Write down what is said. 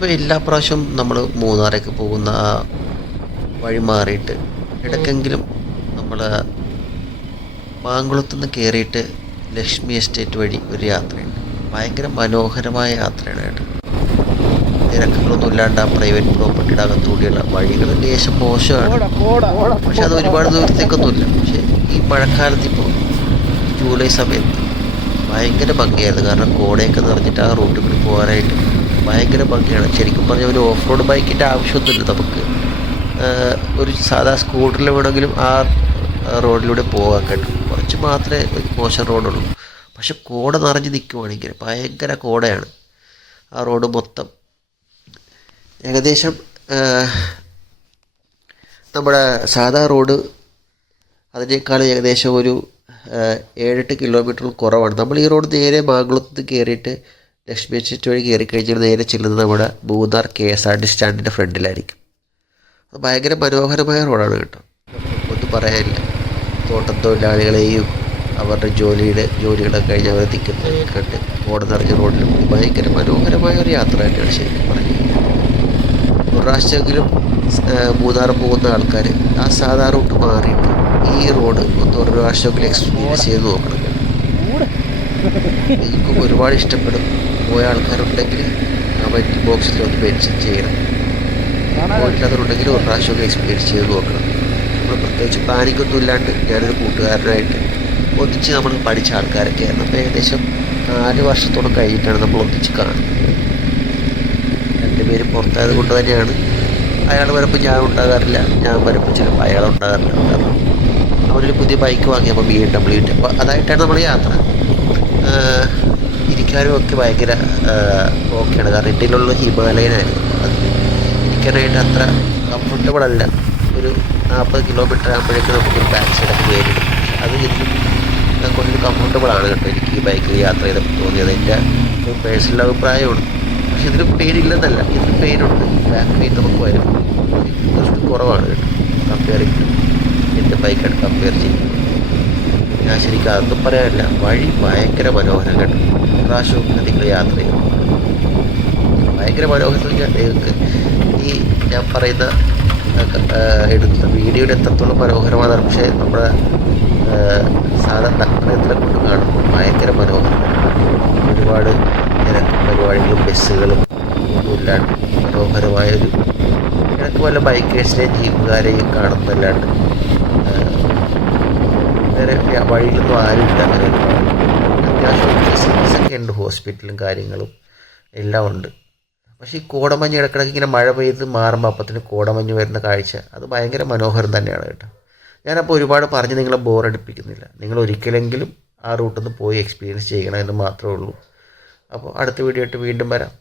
അപ്പോൾ എല്ലാ പ്രാവശ്യവും നമ്മൾ മൂന്നാറേക്ക് പോകുന്ന ആ വഴി മാറിയിട്ട് ഇടയ്ക്കെങ്കിലും നമ്മൾ മാങ്കുളത്തു നിന്ന് കയറിയിട്ട് ലക്ഷ്മി എസ്റ്റേറ്റ് വഴി ഒരു യാത്രയുണ്ട്. ഭയങ്കര മനോഹരമായ യാത്രയാണ് കേട്ടോ. തിരക്കുകളൊന്നും ഇല്ലാണ്ട് ആ പ്രൈവറ്റ് പ്രോപ്പർട്ടിയുടെ അകത്തൂടിയുള്ള വഴികൾ ലേശം മോശമാണ്, പക്ഷെ അത് ഒരുപാട് ദൂരത്തേക്കൊന്നുമില്ല. പക്ഷേ ഈ മഴക്കാലത്ത് ഇപ്പോൾ ജൂലൈ സമയത്ത് ഭയങ്കര ഭംഗിയായിരുന്നു. കാരണം കോടയൊക്കെ നിറഞ്ഞിട്ട് ആ റൂട്ടിൽ കൂടി പോകാനായിട്ട് ഭയങ്കര ഭംഗിയാണ്. ശരിക്കും പറഞ്ഞാൽ ഒരു ഓഫ് റോഡ് ബൈക്കിൻ്റെ ആവശ്യമൊന്നുമില്ല നമുക്ക്. ഒരു സാധാ സ്കൂട്ടറിൽ വേണമെങ്കിലും ആ റോഡിലൂടെ പോകാൻ കേട്ടോ. കുറച്ച് മാത്രമേ ഒരു മോശം റോഡുള്ളൂ. പക്ഷെ കോട നിറഞ്ഞ് നിൽക്കുവാണെങ്കിൽ ഭയങ്കര കോടയാണ് ആ റോഡ് മൊത്തം. ഏകദേശം നമ്മുടെ സാധാ റോഡ് അതിനേക്കാൾ ഏകദേശം ഒരു 7-8 കിലോമീറ്റർ കുറവാണ്. നമ്മൾ ഈ റോഡ് നേരെ മാങ്കുളത്ത് കയറിയിട്ട് ലക്ഷ്മി എസ്റ്റേറ്റ് വഴി കയറി കഴിഞ്ഞാൽ നേരെ ചെല്ലുന്നത് നമ്മുടെ മൂന്നാർ KSRTC സ്റ്റാൻഡിൻ്റെ ഫ്രണ്ടിലായിരിക്കും. അത് ഭയങ്കര മനോഹരമായ റോഡാണ് കേട്ടോ, ഒന്നും പറയാനില്ല. തോട്ടം തൊഴിലാളികളെയും അവരുടെ ജോലികളൊക്കെ കഴിഞ്ഞ് അവർ നിൽക്കുന്നതൊക്കെ കണ്ട് കോട നിറഞ്ഞ റോഡിൽ ഭയങ്കര മനോഹരമായ ഒരു യാത്ര തന്നെയാണ് ശരിക്കും പറഞ്ഞത്. ഒരു പ്രാവശ്യമെങ്കിലും മൂന്നാർ പോകുന്ന ആൾക്കാർ ആ സാധാ റൂട്ട് മാറിയിട്ട് ഈ റോഡ് ഒരു പ്രാവശ്യമെങ്കിലും എക്സ്പീരിയൻസ് ചെയ്ത് നോക്കണം. നിങ്ങൾക്കും ഒരുപാട് ഇഷ്ടപ്പെടും. പോയ ആൾക്കാരുണ്ടെങ്കിൽ കമൻറ്റ് ബോക്സിൽ ഒന്ന് മെൻഷൻ ചെയ്യണം. പോയിട്ടില്ലാത്തവരുണ്ടെങ്കിൽ ഒരു പ്രാവശ്യമൊക്കെ എക്സ്പീരിയൻസ് ചെയ്ത് നോക്കണം. നമ്മൾ പ്രത്യേകിച്ച് പ്ലാനിങ്ങൊന്നും ഇല്ലാണ്ട് ഞാനൊരു കൂട്ടുകാരനായിട്ട് ഒന്നിച്ച് നമ്മൾ പഠിച്ച ആൾക്കാരൊക്കെയായിരുന്നു. അപ്പോൾ ഏകദേശം 4 വർഷത്തോളം കഴിഞ്ഞിട്ടാണ് നമ്മൾ ഒന്നിച്ച് കാണുന്നത്. 2 പേരും പുറത്തായത് കൊണ്ട് തന്നെയാണ് അയാൾ വരുമ്പോൾ ഞാൻ ഉണ്ടാകാറില്ല, ഞാൻ വരുമ്പോൾ ചിലപ്പോൾ അയാൾ ഉണ്ടാകാറില്ല. കാരണം അവരൊരു പുതിയ ബൈക്ക് വാങ്ങിയപ്പോൾ BMW. അപ്പോൾ അതായിട്ടാണ് നമ്മൾ യാത്ര. ഇരിക്കാനും ഒക്കെ ഭയങ്കര ഓക്കെയാണ്. കാരണം ഇന്ത്യയിലുള്ള ഹിമാലയനായിരുന്നു. അത് ഇരിക്കാനായിട്ട് അത്ര കംഫർട്ടബിൾ അല്ല. ഒരു 40 കിലോമീറ്റർ ആകുമ്പോഴേക്കും നമുക്കൊരു ബാക്ക് സൈഡൊക്കെ വേണ്ടിയിടും. അത് ഇതിലും കുറച്ച് കംഫർട്ടബിൾ ആണ് കേട്ടോ. എനിക്ക് ഈ ബൈക്കിൽ യാത്ര ചെയ്തപ്പോൾ തോന്നിയത് എൻ്റെ ഒരു പേഴ്സണൽ അഭിപ്രായമാണ്. പക്ഷെ ഇതിന് പെയിനില്ലെന്നല്ല, ഇതിന് പെയിനുണ്ട്. ബാക്ക് പെയിൻ നമുക്ക് വരും, കുറച്ച് കുറവാണ് കേട്ടോ കമ്പയർ ചെയ്ത് എൻ്റെ ബൈക്കായിട്ട് കമ്പയർ ചെയ്യും. ഞാൻ ശരിക്കും അതൊന്നും പറയാനില്ല. വഴി ഭയങ്കര മനോഹരം കേട്ടോ. പ്രാവശ്യവും നിങ്ങൾ യാത്ര ചെയ്യും ഭയങ്കര മനോഹരം. നിങ്ങൾക്ക് ഈ ഞാൻ പറയുന്ന എടുത്ത വീഡിയോയിൽ എത്രത്തോളം മനോഹരമാണ്. പക്ഷേ നമ്മുടെ സാധാരണ നഗ്നത്തിലെ കൊണ്ട് കാണുമ്പോൾ ഭയങ്കര മനോഹരം. ഒരുപാട് പരിപാടികളും ബസ്സുകളും ഒന്നുമില്ലാണ്ട് മനോഹരമായൊരു എനിക്ക് വല്ല ബൈക്കേഴ്സിനെയും ജീപ്പുകാരെയും കാണുന്നല്ലാണ്ട് വേറെ വഴിയിലൊന്നും ആരുമില്ല. അങ്ങനെ അത്യാവശ്യം ഫെസിലിറ്റീസൊക്കെ ഉണ്ട്, ഹോസ്പിറ്റലും കാര്യങ്ങളും എല്ലാം ഉണ്ട്. പക്ഷേ ഈ കോടമഞ്ഞ് ഇടയ്ക്കിടയ്ക്ക് ഇങ്ങനെ മഴ പെയ്ത് മാറുമ്പോൾ അപ്പത്തിന് കോടമഞ്ഞ് വരുന്ന കാഴ്ച അത് ഭയങ്കര മനോഹരം തന്നെയാണ് കേട്ടോ. ഞാനപ്പോൾ ഒരുപാട് പറഞ്ഞ് നിങ്ങളെ ബോറടിപ്പിക്കുന്നില്ല. നിങ്ങൾ ഒരിക്കലെങ്കിലും ആ റൂട്ടിൽ നിന്ന് പോയി എക്സ്പീരിയൻസ് ചെയ്യണമെന്ന് മാത്രമേ ഉള്ളൂ. അപ്പോൾ അടുത്ത വീഡിയോ ആയിട്ട് വീണ്ടും വരാം.